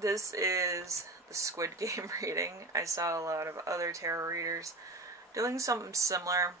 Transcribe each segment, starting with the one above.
this is the Squid Game reading. I saw a lot of other tarot readers doing something similar,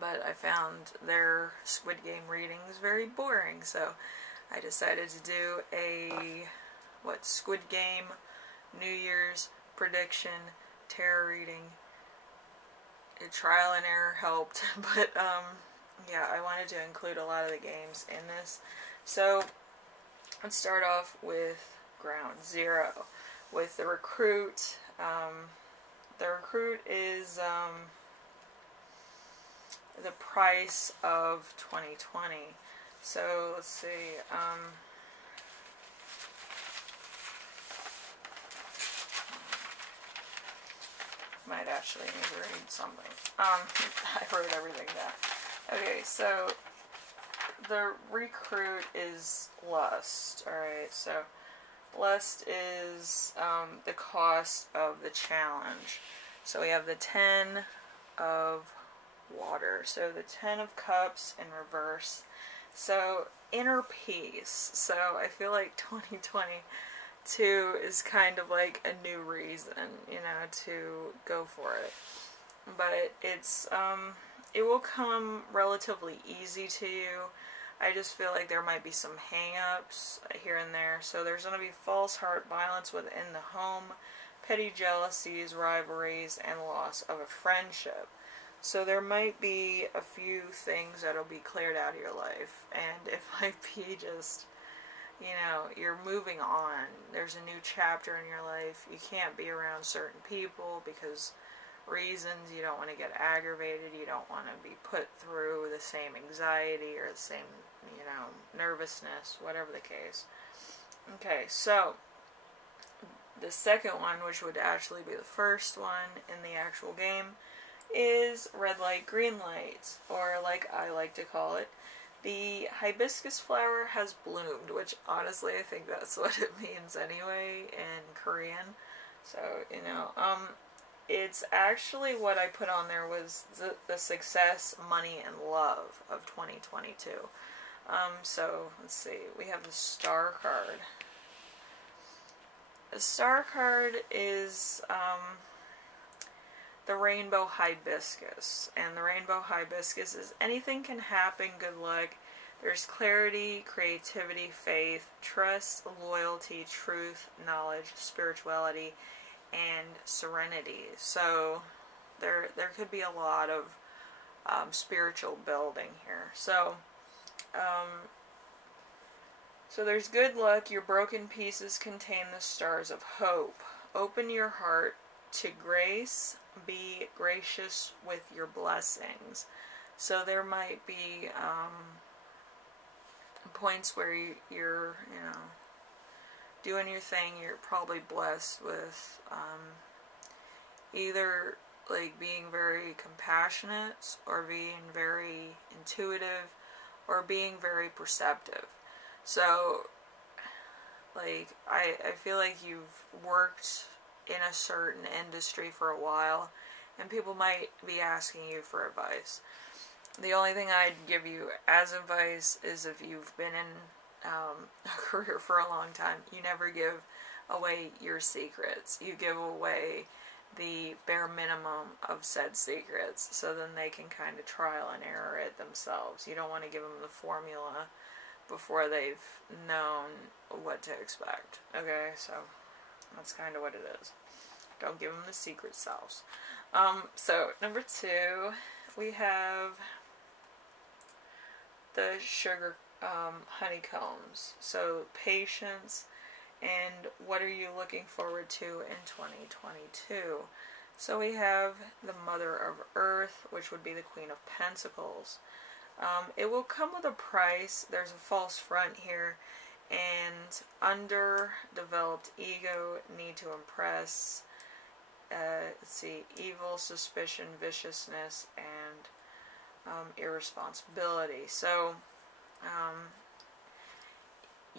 but I found their Squid Game readings very boring, so I decided to do a, Squid Game New Year's prediction tarot reading. A trial and error helped, but yeah, I wanted to include a lot of the games in this. So let's start off with Ground Zero, with the Recruit. The Recruit is the price of 2020. So let's see. Might actually need to read something. I wrote everything down. Okay, so the Recruit is lust. Alright, so lust is the cost of the challenge. So we have the 10 of water. So the 10 of cups in reverse. So inner peace. So I feel like 2022 is kind of like a new reason, you know, to go for it. But it's, it will come relatively easy to you. I just feel like there might be some hang-ups here and there. So there's going to be false heart violence within the home, petty jealousies, rivalries, and loss of a friendship. So there might be a few things that'll be cleared out of your life, and it might be just, you know, you're moving on. There's a new chapter in your life. You can't be around certain people because reasons. You don't want to get aggravated. You don't want to be put through the same anxiety or the same, you know, nervousness, whatever the case. Okay, so the second one, which would actually be the first one in the actual game, is red light, green light, or like I like to call it, the hibiscus flower has bloomed, which honestly I think that's what it means anyway in Korean. So, you know, it's actually what I put on there was the success, money, and love of 2022. So, let's see, we have the Star card. The Star card is, the rainbow hibiscus, and the rainbow hibiscus is anything can happen, good luck, there's clarity, creativity, faith, trust, loyalty, truth, knowledge, spirituality, and serenity. So there could be a lot of spiritual building here. So so there's good luck, your broken pieces contain the stars of hope. Open your heart to grace, be gracious with your blessings. So there might be points where you're, you know, doing your thing. You're probably blessed with either like being very compassionate, or being very intuitive, or being very perceptive. So like I feel like you've worked in a certain industry for a while, and people might be asking you for advice. The only thing I'd give you as advice is if you've been in a career for a long time, you never give away your secrets. You give away the bare minimum of said secrets, so then they can kind of trial and error it themselves. You don't want to give them the formula before they've known what to expect. Okay, so that's kind of what it is. Don't give them the secret sauce. So, number 2, we have the sugar honeycombs. So, patience, and what are you looking forward to in 2022? So, we have the Mother of Earth, which would be the Queen of Pentacles. It will come with a price. There's a false front here. And underdeveloped ego, need to impress, let's see, evil, suspicion, viciousness, and irresponsibility. So,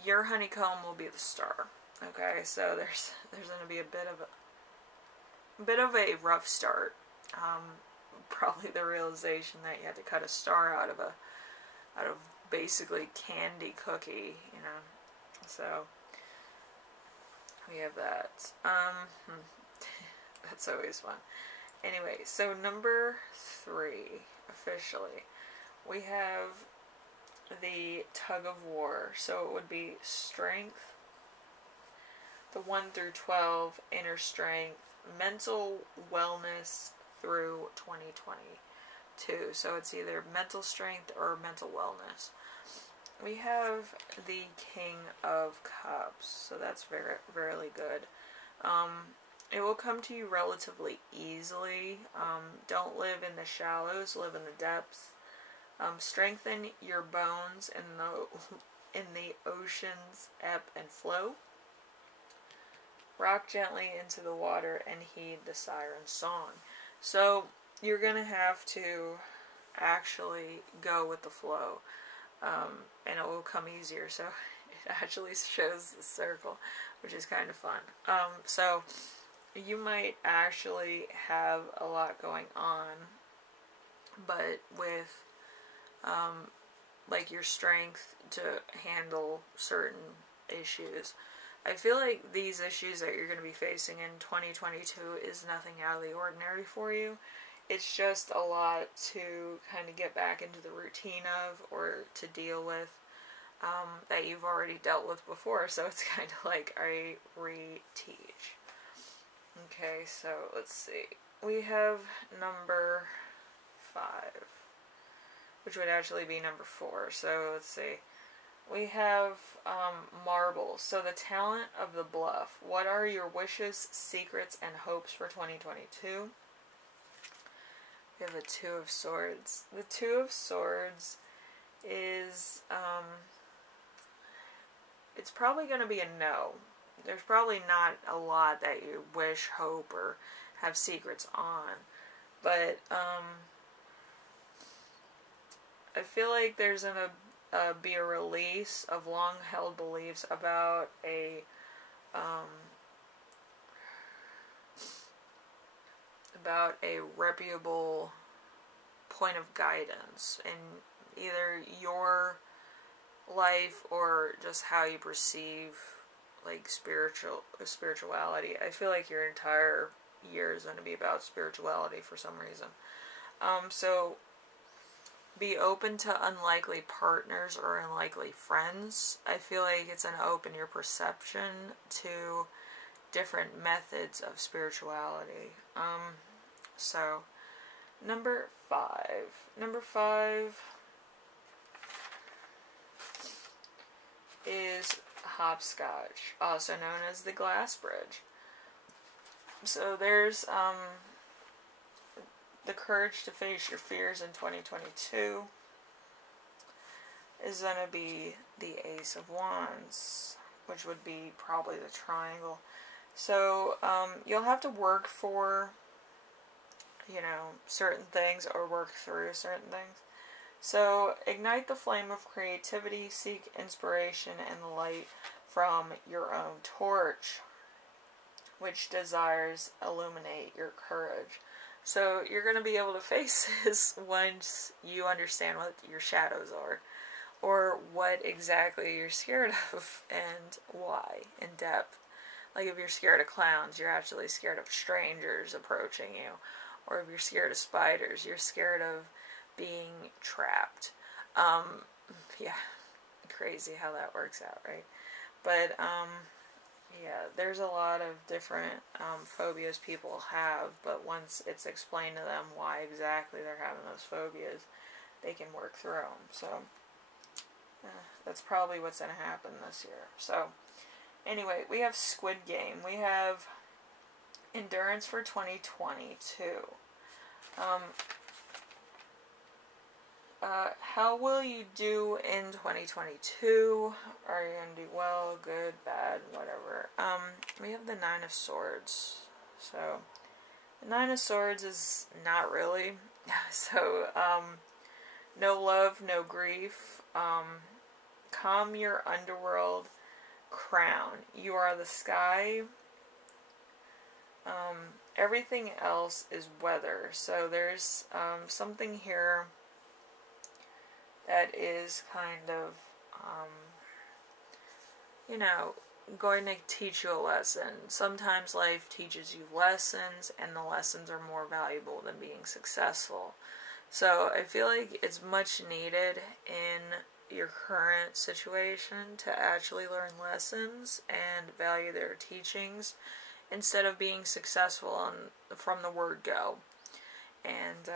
your honeycomb will be the star. Okay, so there's going to be a bit of a rough start. Probably the realization that you had to cut a star out of basically candy cookie, you know. So we have that. That's always fun. Anyway, so number 3, officially, we have the tug of war. So it would be strength, the 1 through 12, inner strength, mental wellness through 2022. So it's either mental strength or mental wellness. We have the King of Cups, so that's very, very good. It will come to you relatively easily. Don't live in the shallows, live in the depths. Strengthen your bones in the ocean's ebb and flow. Rock gently into the water and heed the siren song. So you're going to have to actually go with the flow. And it will come easier. So it actually shows the circle, which is kind of fun. So you might actually have a lot going on, but with like your strength to handle certain issues. I feel like these issues that you're going to be facing in 2022 is nothing out of the ordinary for you. It's just a lot to kind of get back into the routine of, or to deal with, that you've already dealt with before. So it's kind of like I reteach. Okay, so let's see. We have number 5, which would actually be number 4. So let's see. We have marbles. So the talent of the bluff. What are your wishes, secrets, and hopes for 2022? We have the 2 of Swords. The 2 of Swords is, it's probably going to be a no. There's probably not a lot that you wish, hope, or have secrets on. But, I feel like there's going to be a release of long-held beliefs about a, reputable point of guidance in either your life or just how you perceive like spirituality. I feel like your entire year is going to be about spirituality for some reason. So be open to unlikely partners or unlikely friends. I feel like it's going to open your perception to different methods of spirituality. So, number 5. Number 5 is hopscotch, also known as the glass bridge. So there's the courage to face your fears in 2022 is going to be the Ace of Wands, which would be probably the triangle. So you'll have to work for, you know, certain things or work through certain things. So ignite the flame of creativity, seek inspiration and light from your own torch, which desires illuminate your courage. So you're going to be able to face this once you understand what your shadows are, or what exactly you're scared of and why in depth. Like if you're scared of clowns, you're actually scared of strangers approaching you. Or if you're scared of spiders, you're scared of being trapped. Yeah, crazy how that works out, right? But, yeah, there's a lot of different phobias people have, but once it's explained to them why exactly they're having those phobias, they can work through them. So, that's probably what's going to happen this year. So, anyway, we have Squid Game. We have Endurance for 2022. How will you do in 2022? Are you going to do well, good, bad, whatever? We have the 9 of Swords. So, the 9 of Swords is not really. So, no love, no grief. Calm your underworld crown. You are the sky. Everything else is weather. So there's something here that is kind of, you know, going to teach you a lesson. Sometimes life teaches you lessons, and the lessons are more valuable than being successful. So I feel like it's much needed in your current situation to actually learn lessons and value their teachings instead of being successful from the word go. And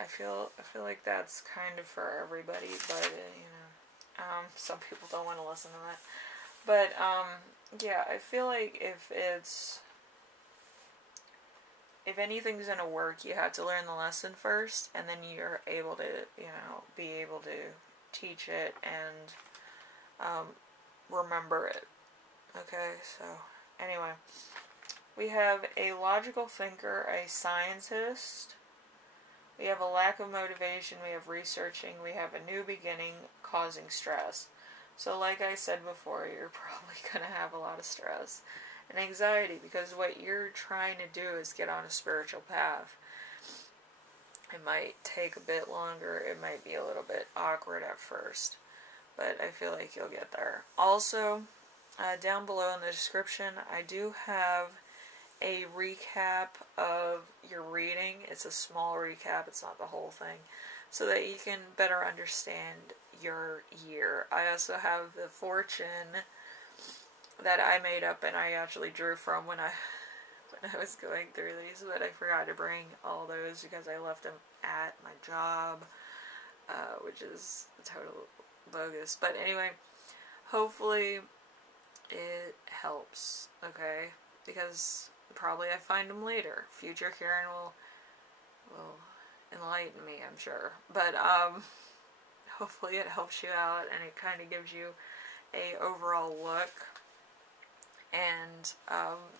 I feel like that's kind of for everybody, but some people don't want to listen to that. But yeah, I feel like if anything's gonna work, you have to learn the lesson first, and then you're able to, be able to teach it and remember it. Okay, so anyway, we have a logical thinker, a scientist. We have a lack of motivation, we have researching, we have a new beginning causing stress. So like I said before, you're probably going to have a lot of stress and anxiety because what you're trying to do is get on a spiritual path. It might take a bit longer, it might be a little bit awkward at first, but I feel like you'll get there. Also, down below in the description, I do have a recap of your reading. It's a small recap, it's not the whole thing, so that you can better understand your year. I also have the fortune that I made up and I actually drew from when I was going through these, but I forgot to bring all those because I left them at my job, which is total bogus. But anyway, hopefully it helps, okay? Because probably I find them later. Future Karen will enlighten me, I'm sure. But hopefully it helps you out and it kind of gives you a overall look. And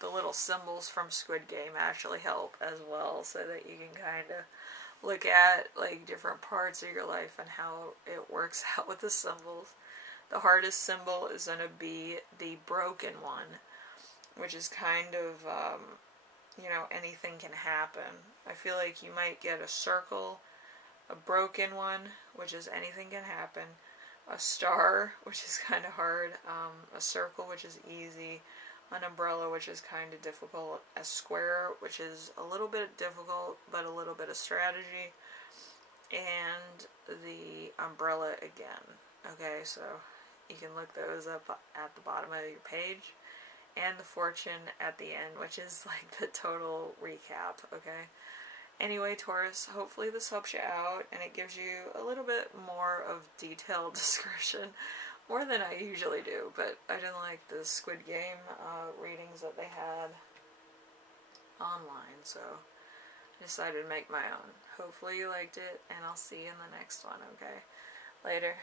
the little symbols from Squid Game actually help as well, so that you can kind of look at like different parts of your life and how it works out with the symbols. The hardest symbol is going to be the broken one, which is kind of, anything can happen. I feel like you might get a circle, a broken one, which is anything can happen, a star, which is kind of hard, a circle, which is easy, an umbrella, which is kind of difficult, a square, which is a little bit difficult, but a little bit of strategy, and the umbrella again. Okay, so you can look those up at the bottom of your page. And the fortune at the end, which is like the total recap, okay? Anyway, Taurus, hopefully this helps you out, and it gives you a little bit more of detailed description, more than I usually do, but I didn't like the Squid Game readings that they had online, so I decided to make my own. Hopefully you liked it, and I'll see you in the next one, okay? Later.